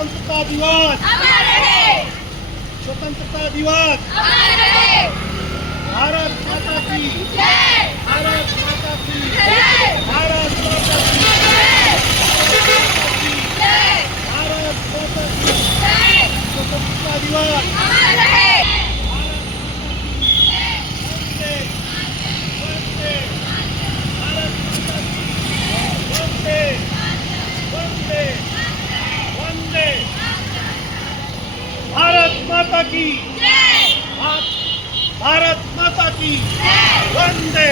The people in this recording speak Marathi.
स्वतंत्रता दिवस, स्वतंत्रता दिवस। भारत माता की जय, भारत माता की जय, भारत माता की जय, भारत माता की जय। स्वतंत्रता दिवस भारत माता की जय, भारत माता की जय, वंदे।